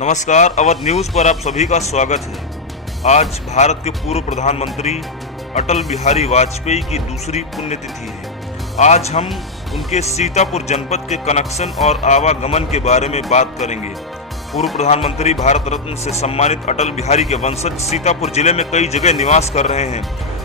नमस्कार, अवध न्यूज़ पर आप सभी का स्वागत है। आज भारत के पूर्व प्रधानमंत्री अटल बिहारी वाजपेयी की दूसरी पुण्यतिथि है। आज हम उनके सीतापुर जनपद के कनेक्शन और आवागमन के बारे में बात करेंगे। पूर्व प्रधानमंत्री भारत रत्न से सम्मानित अटल बिहारी के वंशज सीतापुर जिले में कई जगह निवास कर रहे हैं।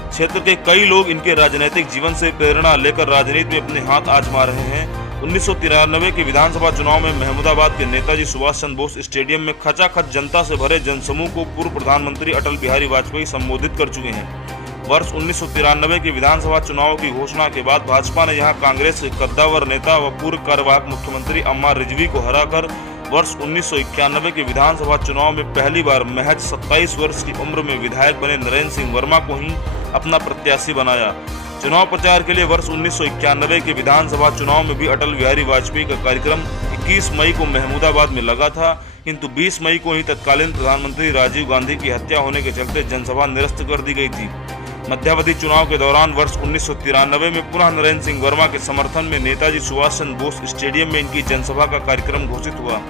क्षेत्र के कई लोग इनके राजनीतिक जीवन से प्रेरणा लेकर राजनीति में अपने हाथ आजमा रहे हैं। 1993 के विधानसभा चुनाव में महमूदाबाद के नेताजी सुभाष चंद्र बोस स्टेडियम में खचाखच जनता से भरे जनसमूह को पूर्व प्रधानमंत्री अटल बिहारी वाजपेयी संबोधित कर चुके हैं। वर्ष 1993 के विधानसभा चुनाव की घोषणा के बाद भाजपा ने यहां कांग्रेस के कद्दावर नेता व पूर्व कार्यवाहक मुख्यमंत्री अम्मार रिजवी को हराकर वर्ष 1991 के विधानसभा चुनाव में पहली बार महज 27 वर्ष की उम्र में विधायक बने नरेंद्र सिंह वर्मा को ही अपना प्रत्याशी बनाया। चुनाव प्रचार के लिए वर्ष 1991 के विधानसभा चुनाव में भी अटल बिहारी वाजपेयी का कार्यक्रम 21 मई को महमूदाबाद में लगा था, किंतु 20 मई को ही तत्कालीन प्रधानमंत्री राजीव गांधी की हत्या होने के चलते जनसभा निरस्त कर दी गई थी। मध्यावधि चुनाव के दौरान वर्ष 1993 में पुनः नरेंद्र सिंह वर्मा के समर्थन में नेताजी सुभाष चंद्र बोस स्टेडियम में इनकी जनसभा का कार्यक्रम घोषित हुआ।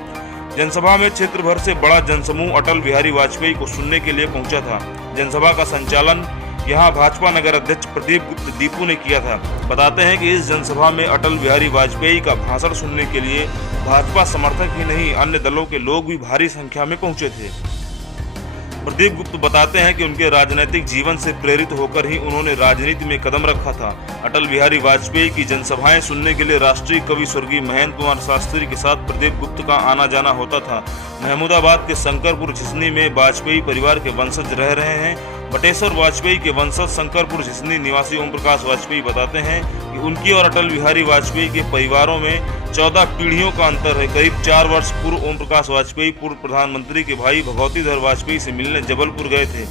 जनसभा में क्षेत्र भर से बड़ा जनसमूह अटल बिहारी वाजपेयी को सुनने के लिए पहुंचा था। जनसभा का संचालन यहां भाजपा नगर अध्यक्ष प्रदीप गुप्त दीपू ने किया था। बताते हैं कि इस जनसभा में अटल बिहारी वाजपेयी का भाषण सुनने के लिए भाजपा समर्थक ही नहीं, अन्य दलों के लोग भी भारी संख्या में पहुंचे थे। प्रदीप गुप्त बताते हैं कि उनके राजनीतिक जीवन से प्रेरित होकर ही उन्होंने राजनीति में कदम रखा था। अटल बिहारी वाजपेयी की जनसभाएं सुनने के लिए राष्ट्रीय कवि स्वर्गीय महेंद्र कुमार शास्त्री के साथ प्रदीप गुप्त का आना जाना होता था। महमूदाबाद के शंकरपुर झिसनी में वाजपेयी परिवार के वंशज रह रहे हैं। बटेश्वर वाजपेयी के वंशज शंकरपुर झिसनी निवासी ओम प्रकाश वाजपेयी बताते हैं कि उनकी और अटल बिहारी वाजपेयी के परिवारों में 14 पीढ़ियों का अंतर है। करीब 4 वर्ष पूर्व ओम प्रकाश वाजपेयी पूर्व प्रधानमंत्री के भाई भगवतीधर वाजपेयी से मिलने जबलपुर गए थे।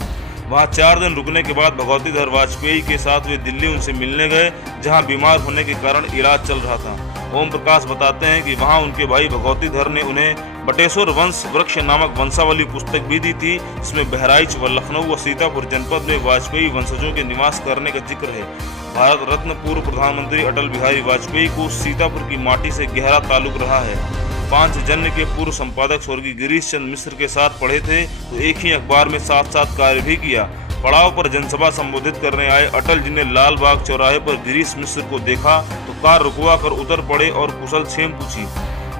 वहां 4 दिन रुकने के बाद भगवतीधर वाजपेयी के साथ वे दिल्ली उनसे मिलने गए, जहां बीमार होने के कारण इलाज चल रहा था। ओम प्रकाश बताते हैं कि वहां उनके भाई भगवतीधर ने उन्हें बटेश्वर वंश वृक्ष नामक वंशावली पुस्तक भी दी थी, जिसमें बहराइच व लखनऊ व सीतापुर जनपद में वाजपेयी वंशजों के निवास करने का जिक्र है। भारत रत्न पूर्व प्रधानमंत्री अटल बिहारी वाजपेयी को सीतापुर की माटी से गहरा ताल्लुक रहा है। पांचजन्य के पूर्व संपादक स्वर्गीय गिरीश चंद्र मिश्र के साथ पढ़े थे तो एक ही अखबार में साथ साथ कार्य भी किया। पड़ाव पर जनसभा संबोधित करने आए अटल जी ने लाल बाग चौराहे पर गिरीश मिश्र को देखा तो कार रुकवा कर उतर पड़े और कुशल क्षेम पूछी।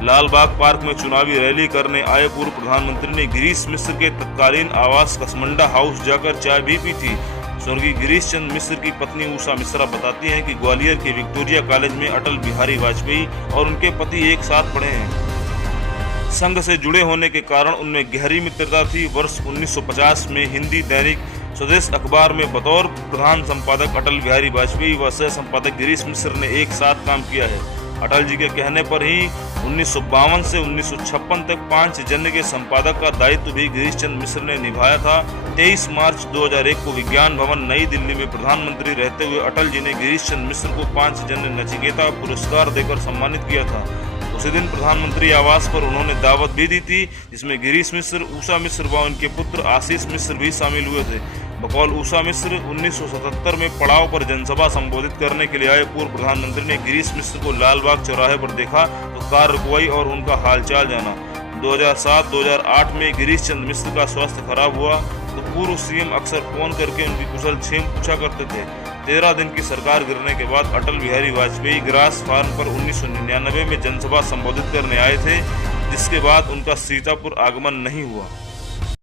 लाल बाग पार्क में चुनावी रैली करने आए पूर्व प्रधानमंत्री ने गिरीश मिश्र के तत्कालीन आवास कसमंडा हाउस जाकर चाय भी पी थी। स्वर्गीय गिरीश चंद्र मिश्र की पत्नी उषा मिश्रा बताती हैं कि ग्वालियर के विक्टोरिया कॉलेज में अटल बिहारी वाजपेयी और उनके पति एक साथ पढ़े हैं। संघ से जुड़े होने के कारण उनमें गहरी मित्रता थी। वर्ष 1950 में हिंदी दैनिक स्वदेश अखबार में बतौर प्रधान संपादक अटल बिहारी वाजपेयी व सह संपादक गिरीश मिश्र ने एक साथ काम किया है। अटल जी के कहने पर ही 1952 से 1956 तक पांचजन्य के संपादक का दायित्व भी गिरीश चंद्र मिश्र ने निभाया था। 23 मार्च 2001 को विज्ञान भवन नई दिल्ली में प्रधानमंत्री रहते हुए अटल जी ने गिरीश चंद्र मिश्र को पांचजन्य नचिकेता पुरस्कार देकर सम्मानित किया था। उसी दिन प्रधानमंत्री आवास पर उन्होंने दावत भी दी थी, जिसमें गिरीश मिश्र, उषा मिश्र व उनके पुत्र आशीष मिश्र भी शामिल हुए थे। बकौल उषा मिश्र 1977 में पड़ाव पर जनसभा संबोधित करने के लिए आए पूर्व प्रधानमंत्री ने गिरीश मिश्र को लाल बाग चौराहे पर देखा तो कार रुकवाई और उनका हालचाल जाना। 2007-2008 में गिरीश चंद्र मिश्र का स्वास्थ्य खराब हुआ तो पूर्व सीएम अक्सर फोन करके उनकी कुशल क्षेम पूछा करते थे। 13 दिन की सरकार गिरने के बाद अटल बिहारी वाजपेयी ग्रास फार्म पर 1999 में जनसभा संबोधित करने आए थे, जिसके बाद उनका सीतापुर आगमन नहीं हुआ।